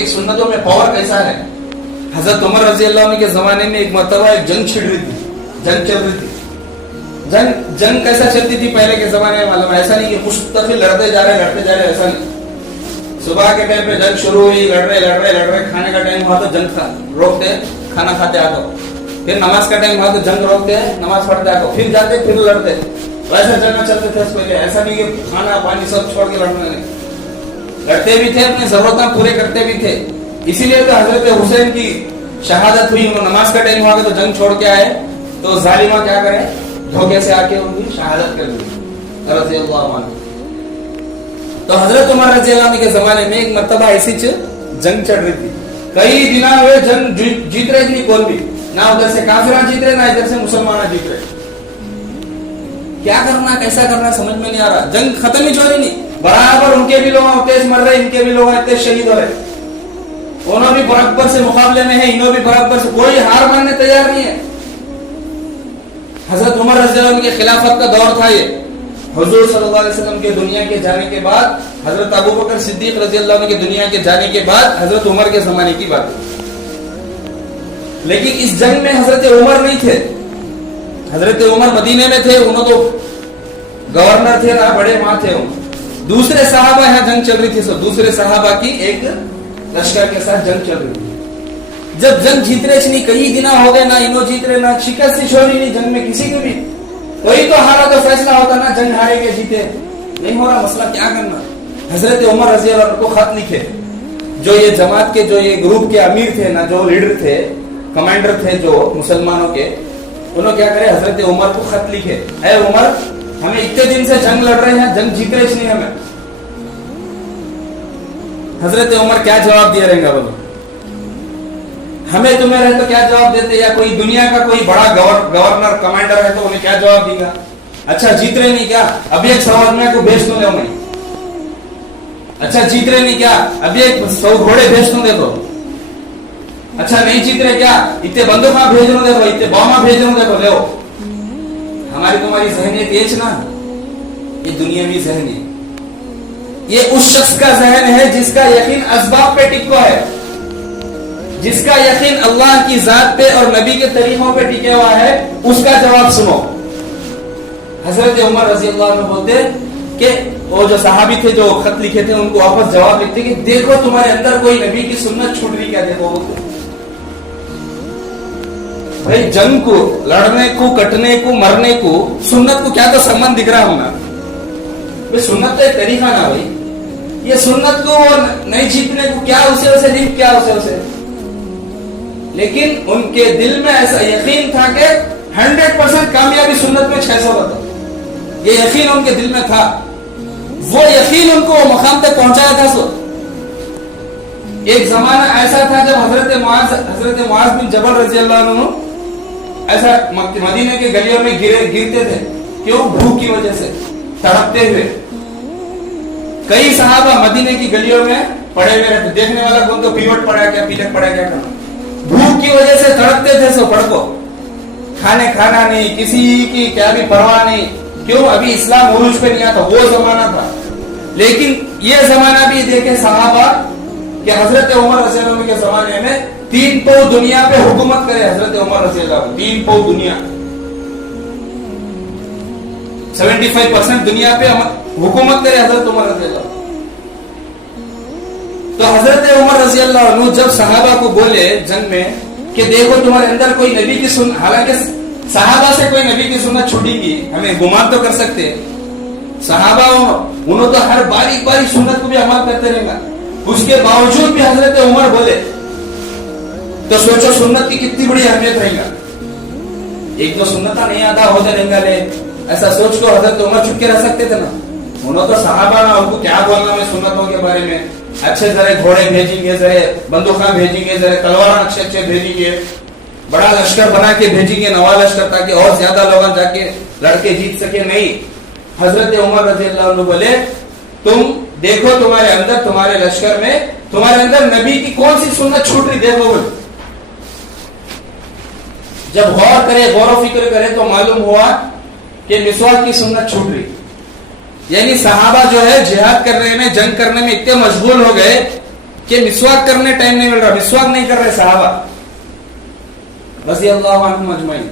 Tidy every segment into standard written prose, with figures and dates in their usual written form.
ایک سنتوں میں پاور کیسا ہے. حضرت عمر رضی اللہ عنہ کے زمانے میں ایک مرتبہ ایک جنگ چھڑ رہی تھی, جنگ چل رہی تھی. جنگ کیسا چلتی تھی پہلے کے زمانے میں معلوم, ایسا نہیں کہ مستقل لڑتے جا رہے, ایسا نہیں. صبح کے ٹائم پہ جنگ شروع ہوئی, لڑ رہے, کھانے کا ٹائم ہوا تو جنگ روکتے, کھانا کھاتے آ تو, پھر نماز کا ٹائم ہوا تو جنگ روکتے, نماز پڑھتے آ تو, پھر جاتے پھر لڑتے. ویسا جنگ چلتے تھے اس پہلے, ایسا نہیں کہ کھانا پانی سب چھوڑ کے لڑنے نہیں, لڑتے بھی تھے, اپنی ضرورتیں پورے کرتے بھی تھے. اسی لیے تو حضرت حسین کی شہادت ہوئی, انہوں نماز کا ٹائم ہوا تو جنگ چھوڑ کے آئے, تو ظالمہ کیا کرے, دھوکے سے آ کے ان کی شہادت کر دی رضی اللہ عنہ. تو حضرت عمر رضی اللہ عنہ کے زمانے میں ایک مرتبہ ایسی جنگ چڑھ رہی تھی. کئی دن ہوئے جنگ جیت رہے نہیں کون بھی, نہ ادھر سے کافران جیت رہے نہ ادھر سے مسلمان جیت رہے. کیا کرنا کیسا کرنا سمجھ میں نہیں آ رہا. جنگ ختم ہی چھوڑی نہیں, برابر ان کے بھی لوگ تیز مر رہے, ان کے بھی لوگ تیز شہید ہو رہے. انہوں بھی برابر سے مقابلے میں ہے, انہوں بھی برابر سے, کوئی ہار ماننے تیار نہیں ہے. حضرت عمر رضی اللہ عنہ کے خلافت کا دور تھا یہ. حضور صلی اللہ علیہ وسلم کے دنیا کے جانے کے بعد, حضرت ابو بکر صدیق رضی اللہ عنہ کے دنیا کے جانے کے بعد حضرت عمر کے زمانے کی بات ہے. لیکن اس جنگ میں حضرت عمر نہیں تھے. حضرت عمر مدینے میں تھے, انہوں تو گورنر تھے نہ بڑے ماں تھے. دوسرے صحابہ یہاں جنگ چل رہی تھی, سو دوسرے صحابہ کی ایک لشکر کے ساتھ جنگ چل رہی تھی. جب جنگ جیت رہے نہیں, کئی دن ہو گئے, نہ انہوں جیت رہے, نہ شکست سے چھوڑی نہیں جنگ میں کسی کو بھی. کوئی تو ہارا تو فیصلہ ہوتا نا, جنگ ہارے کے جیتے نہیں ہو رہا مسئلہ, کیا کرنا. حضرت عمر رضی اللہ عنہ کو خط لکھے, جو یہ جماعت کے, جو یہ گروپ کے امیر تھے نا, جو لیڈر تھے, کمانڈر تھے جو مسلمانوں کے, انہوں کیا کرے, حضرت عمر کو خط لکھے, اے عمر ہمیں اتنے دن سے جنگ لڑ رہے ہیں, جنگ جیت رہے نہیں ہمیں. حضرت عمر کیا جواب دیا رہیں گا بولو, ہمیں تمہیں رہے تو کیا جواب دیتے, یا کوئی دنیا کا کوئی بڑا گورنر کمانڈر ہے تو انہیں کیا جواب دے گا. اچھا جیت رہے نہیں کیا, ابھی ایک سوال میں کو بھیج دوں میں. اچھا جیت رہے نہیں کیا, ابھی ایک 100 گھوڑے بھیج دوں دیکھو. اچھا نہیں جیت رہے کیا, اتنے بندوقاں بھیج رہا دیکھو, اتنے باماں بھیج رہا دیکھو. لو ہماری تمہاری ذہنیت یہ نا, یہ دنیاوی ذہنیت, یہ اس شخص کا ذہن ہے جس کا یقین اسباب پہ ٹکا ہے, جس کا یقین اللہ کی ذات پہ اور نبی کے طریقوں پہ ٹکے ہوا ہے, اس کا جواب سنو. حضرت عمر رضی اللہ عنہ بولتے کہ وہ جو صحابی تھے جو خط لکھے تھے, ان کو واپس جواب لکھتے کہ دیکھو تمہارے اندر کوئی نبی کی سنت چھوٹ رہی کیا. دیکھو بھائی, جنگ کو, لڑنے کو, کٹنے کو, مرنے کو, سنت کو کیا تو سمبند دکھ رہا ہونا. سنت تو ایک طریقہ نا بھائی, یہ سنت کو نہیں جیتنے کو کیا اسے لکھ, کیا اسے. لیکن ان کے دل میں ایسا یقین تھا کہ 100% کامیابی سنت میں 600 بتا. یہ یقین ان کے دل میں تھا, وہ یقین ان کو مقام تک پہنچایا تھا. سو ایک زمانہ ایسا تھا جب حضرت معاذ بن جبل رضی اللہ عنہ ایسا مدینے کے گلیوں میں گرتے تھے. کیوں, بھوک کی وجہ سے تڑپتے ہوئے. کئی صحابہ مدینے کی گلیوں میں پڑے ہوئے رہتے, دیکھنے والا کون تو پیوٹ پڑا کیا, پیلک پڑا کیا کرنا. بھوک کی وجہ سے تڑپتے تھے. سو پڑھو, کھانا نہیں, کسی کی کیا بھی پرواہ نہیں. کیوں, ابھی اسلام عروج پہ نہیں آتا, وہ زمانہ تھا. لیکن یہ زمانہ بھی دیکھے صحابہ کہ حضرت عمر رضی اللہ عنہ کے زمانے میں 3 پو دنیا پہ حکومت کرے حضرت عمر رضی اللہ عنہ. 3 پو دنیا, 75% دنیا پہ حکومت کرے حضرت عمر رضی اللہ عنہ. تو حضرت عمر رضی اللہ عنہ جب صحابہ کو بولے جنگ میں کہ دیکھو تمہارے اندر کوئی نبی کی سنت, حالانکہ صحابہ سے کوئی نبی کی سنت چھوٹی کی, ہمیں گمان تو کر سکتے. صحابہ انہوں تو ہر باریک باریک سنت کو بھی عمل کرتے رہیں گا, اس کے باوجود بھی حضرت عمر بولے تو سوچو سنت کی کتنی بڑی اہمیت رہے گا. ایک تو سنتہ نہیں ادا ہوتے رہیں گا, لے ایسا سوچ کو حضرت عمر چھپ کے رہ سکتے تھے نا. انہوں تو صحابہ نا, ان کو کیا بولنا میں سنتوں کے بارے میں. اچھے ذرے گھوڑے بھیجیں گے, ذرے بندوقاں بھیجیں گے, ذرے تلوار اچھے بھیجیں گے, بڑا لشکر بنا کے بھیجیں گے, نوا لشکر, تاکہ اور زیادہ لوگ جا کے لڑکے جیت سکے. نہیں, حضرت عمر رضی اللہ عنہ بولے تم دیکھو تمہارے اندر, تمہارے لشکر میں, تمہارے اندر نبی کی کون سی سنت چھوٹ رہی, دیکھو. بولے جب غور و فکر کرے تو معلوم ہوا کہ مسواک کی سنت چھوٹ رہی. یعنی صحابہ جو ہے جہاد کرنے میں, جنگ کرنے میں اتنے مشغول ہو گئے کہ مسواک کرنے ٹائم نہیں مل رہا, مسواک نہیں کر رہے صحابہ رضی اللہ عنہم اجمعین.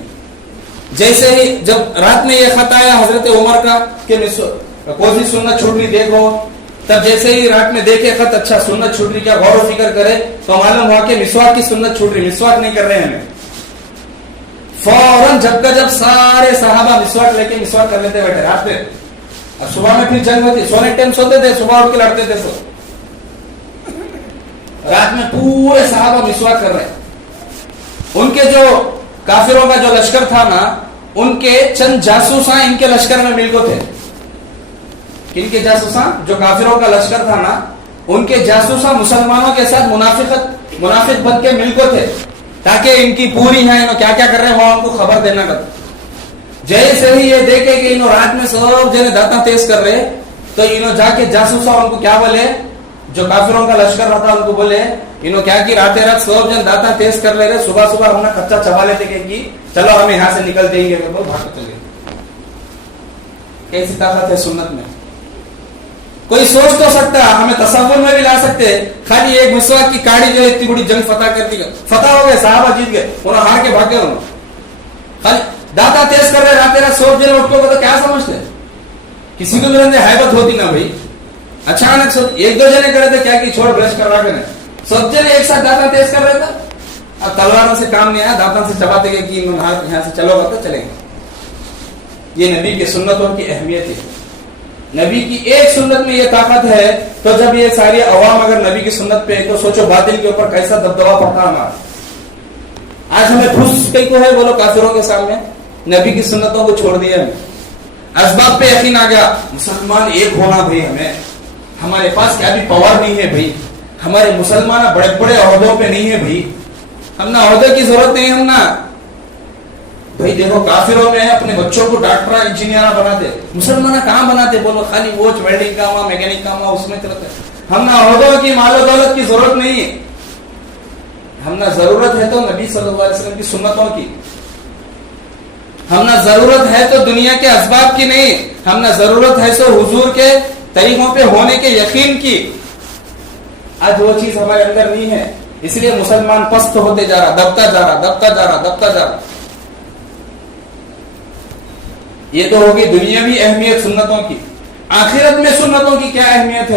جیسے ہی جب رات میں یہ خط آیا حضرت عمر کا کہ کوئی سی سنت چھوٹ رہی دیکھو, تب جیسے ہی رات میں دیکھے خط, اچھا سنت چھوٹ رہی, کیا غور و فکر کرے تو معلوم ہوا کہ مسواک کی سنت چھوٹ رہی, مسواک نہیں کر رہے ہیں. فوراً جب کا جب سارے صحابہ مسواک لے کے مسواک کر لیتے بیٹھے رات میں. اب صبح میں پھر جنگ ہوتی, سونے ٹائم سوتے تھے, صبح اٹھ کے لڑتے تھے. سو رات میں پورے صحابہ مسواک کر رہے ہیں. ان کے جو کافروں کا جو لشکر تھا نا, ان کے چند جاسوساں ان کے لشکر میں مل کو تھے. کن کے جاسوساں؟ جو کافروں کا لشکر تھا نا, ان کے جاسوساں مسلمانوں کے ساتھ منافق بن کے مل کو تھے, تاکہ ان کی پوری ہے کیا کیا کر رہے ہیں وہ ان کو خبر دینا کا. جیسے ہی یہ دیکھے کہ انہوں رات میں سب جنے داتا تیز کر رہے, تو انہوں جا کے جاسوسا ان کو کیا بولے, جو کافروں کا لشکر رہتا ان کو بولے, انہوں کیا کی رات رات سب جن داتا تیز کر لے رہے, صبح صبح ہم نے کچا چبا لیتے کہ چلو ہم یہاں سے نکل دیں گے, بھاگ چلے. کیسی طاقت ہے سنت میں. کوئی سوچ تو سکتا, ہمیں تصور میں بھی لا سکتے, خالی ایک مسواک کی کاڑی جو ہے اتنی بڑی جنگ فتح کرتی ہے, فتح ہو گئے, صحابہ جیت گئے, انہوں ہار کے بھاگے. انہوں خالی داتا تیز کر رہے رات رات سو جنے اٹھ کو, تو کیا سمجھتے کسی کو بھی اندر ہیبت ہوتی نا بھائی. اچانک ایک دو جنے کرے تھے کیا کہ چھوڑ برش کروا کے, سب جنے ایک ساتھ داتا تیز کر رہے تھے. اب تلواروں سے کام نہیں آیا, داتا سے چباتے گئے کہ یہاں سے چلو گا تو چلیں گے. یہ نبی کی سنتوں کی اہمیت ہے. نبی کی ایک سنت میں یہ طاقت ہے, تو جب یہ ساری عوام اگر نبی کی سنت پہ ہے تو سوچو باطل کے اوپر کیسا دبدبا پڑتا ہمارا. آج ہمیں پھوس کئی کو ہے بولو کافروں کے سامنے, نبی کی سنتوں کو چھوڑ دیا. اسباب پہ یقین آ گیا, مسلمان ایک ہونا بھائی, ہمارے پاس کیا بھی پاور نہیں ہے بھائی, ہمارے مسلمان بڑے بڑے عہدوں پہ نہیں ہے بھائی, ہم نہ عہدے کی ضرورت نہیں, ہم نہ بھائی دیکھو کافروں میں اپنے بچوں کو ڈاکٹر انجینئر بناتے, مسلمان کہاں بناتے بولو, خالی واچ ویلڈنگ کا ہوا, میکینک کا ہوا, اس میں چلتا ہے. ہم نہ عہدوں کی مال و دولت کی ضرورت نہیں ہے, ہم نہ ضرورت ہے تو نبی صلی اللہ علیہ وسلم کی سنتوں کی, ہم نہ ضرورت ہے تو دنیا کے اسباب کی نہیں, ہم نہ ضرورت ہے تو حضور کے طریقوں پہ ہونے کے یقین کی. آج وہ چیز ہمارے اندر نہیں ہے, اس لیے مسلمان پست ہوتے جا رہا, دبتا جا رہا. یہ تو ہوگی دنیاوی اہمیت سنتوں کی. آخرت میں سنتوں کی کیا اہمیت ہے؟